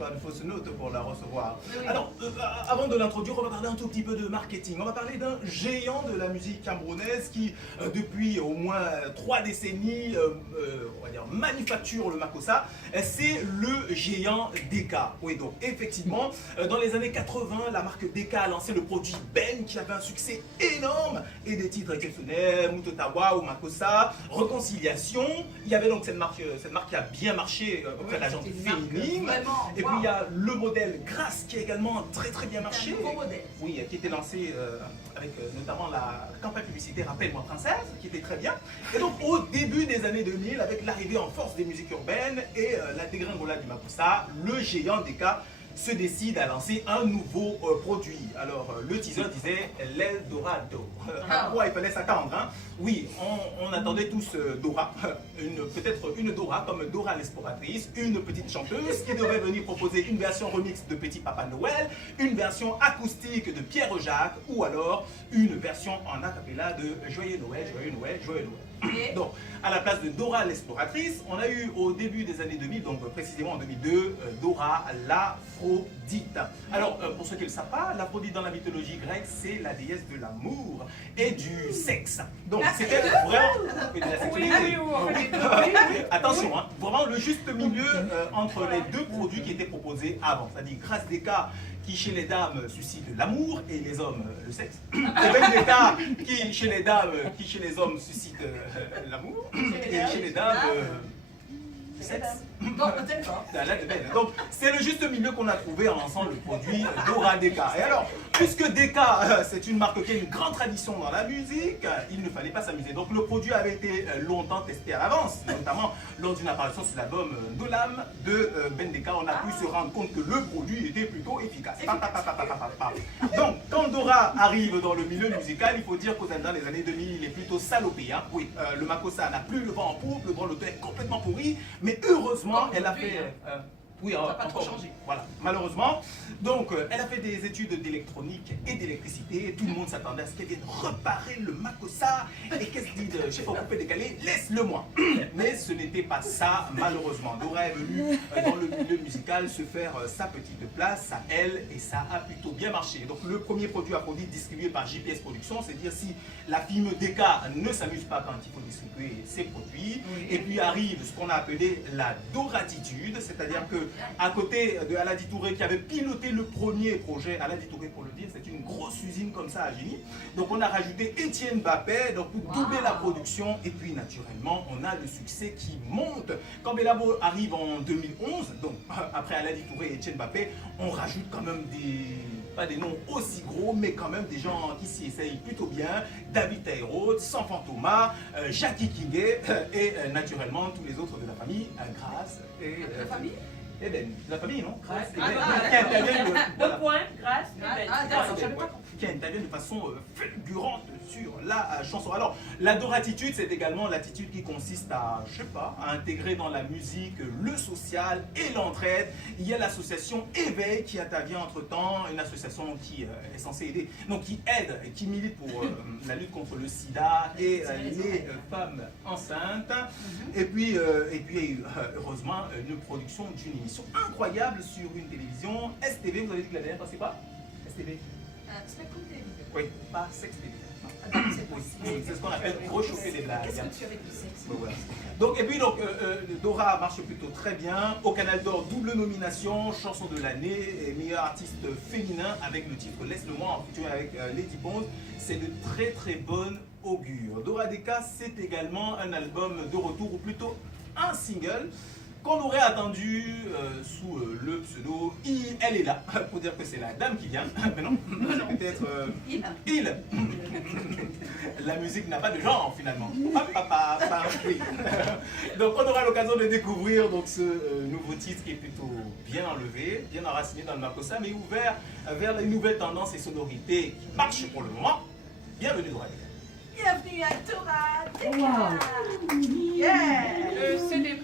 pas de fausses notes pour la recevoir. Oui. Alors, avant de l'introduire, on va parler un tout petit peu de marketing. On va parler d'un géant de la musique camerounaise qui, depuis au moins 3 décennies, on va dire, manufacture le Makossa. C'est le géant Deka. Oui, donc effectivement, dans les années 80, la marque Deka a lancé le produit Ben qui avait un succès énorme et des titres exceptionnels, Mutotawa ou Makossa, Réconciliation. Il y avait donc cette marque qui a bien marché auprès de la gente féminine. Et puis il y a le modèle Grâce qui a également très bien marché. Un nouveau modèle. Oui, qui était lancé avec notamment la campagne publicitaire Appelle-moi Princesse, qui était très bien. Et donc au début des années 2000, avec l'arrivée en force des musiques urbaines et la dégringolade du Makossa, le géant Deka se décide à lancer un nouveau produit. Alors, le teaser disait l'Eldorado. Ouais, il fallait s'attendre. Hein. Oui, on attendait tous Dora, peut-être une Dora, comme Dora l'exploratrice, une petite chanteuse qui devait venir proposer une version remix de Petit Papa Noël, une version acoustique de Pierre Jacques, ou alors une version en a cappella de Joyeux Noël, Joyeux Noël, Joyeux Noël. Donc, à la place de Dora l'exploratrice, on a eu au début des années 2000, donc précisément en 2002, Dora l'Aphrodite. Alors, pour ceux qui ne le savent pas, l'Aphrodite dans la mythologie grecque, c'est la déesse de l'amour et du sexe. Donc, c'était vraiment... Et de la sexualité. Attention, hein, vraiment le juste milieu entre les deux produits qui étaient proposés avant. C'est-à-dire Grâce Deka, qui chez les dames suscite l'amour et les hommes le sexe. Et Ben Deka, qui chez les dames, qui chez les hommes suscite l'amour et chez les dames le sexe. Donc c'est le juste milieu qu'on a trouvé en lançant le produit Dora Deka. Et alors, puisque Deka c'est une marque qui a une grande tradition dans la musique, il ne fallait pas s'amuser. Donc le produit avait été longtemps testé à l'avance, notamment lors d'une apparition sur l'album Dolam de Ben Deka. On a pu se rendre compte que le produit était plutôt efficace. Donc quand Dora arrive dans le milieu musical, il faut dire qu'aux dans les années 2000, il est plutôt salopé. Hein. Oui, le Makossa n'a plus le vent en poupe, le droit d'auteur est complètement pourri, mais heureusement, elle a fait... oui, ça n'a pas trop changé. Voilà, malheureusement. Donc, elle a fait des études d'électronique et d'électricité. Tout le monde s'attendait à ce qu'elle vienne reparer le Makossa. Et qu'est-ce qu'il dit de chef au coupé décalé? Laisse-le-moi. Mais ce n'était pas ça, malheureusement. Dora est venue dans le milieu musical se faire sa petite place à elle. Et ça a plutôt bien marché. Donc, le premier produit Aphrodite distribué par JPS Productions, c'est dire si la firme Deka ne s'amuse pas quand il faut distribuer ses produits. Oui. Et puis arrive ce qu'on a appelé la Doratitude, c'est-à-dire que à côté de Aladi Touré qui avait piloté le premier projet, Aladi Touré pour le dire, c'est une grosse usine comme ça à Génie. Donc on a rajouté Étienne Bappé donc pour doubler la production et puis naturellement on a le succès qui monte. Quand Bellabo arrive en 2011, donc après Aladi Touré et Étienne Bappé, on rajoute quand même pas des noms aussi gros, mais quand même des gens qui s'y essayent plutôt bien. David Taïrod, Sanfant Thomas, Jackie Kingé et naturellement tous les autres de la famille, Grâce et... la famille Eden, la famille, non? Grâce, qui intervient de façon fulgurante sur la chanson. Alors, la Doratitude, c'est également l'attitude qui consiste à, je sais pas, à intégrer dans la musique le social et l'entraide. Il y a l'association Éveil qui intervient entre-temps, une association qui est censée aider, donc qui aide et qui milite pour la lutte contre le sida et les femmes enceintes. Et puis, heureusement, une production d'une émission incroyable sur une télévision, STV, vous avez dit que la dernière, c'est quoi? STV. Spectrum Télévision. Oui, pas Sex TV. C'est ce qu'on appelle rechauffer les blagues. Qu'est-ce que tu avais du sexe? Voilà. Donc, et puis, donc, Dora marche plutôt très bien. Au Canal d'Or, double nomination, chanson de l'année et meilleur artiste féminin avec le titre Laisse-le-moi en featuring avec Lady Bones. C'est de très bon augure. Dora Deka, c'est également un album de retour, ou plutôt un single qu'on aurait attendu sous le pseudo Elle est là, pour dire que c'est la dame qui vient. Mais non, c'est peut-être il. La musique n'a pas de genre finalement. Oui. Donc on aura l'occasion de découvrir donc, ce nouveau titre qui est plutôt bien enlevé, bien enraciné dans le Makossa, mais ouvert vers les nouvelles tendances et sonorités qui marchent pour le moment. Bienvenue Dora Deka. Bienvenue à Dora Deka. Yeah. C'est des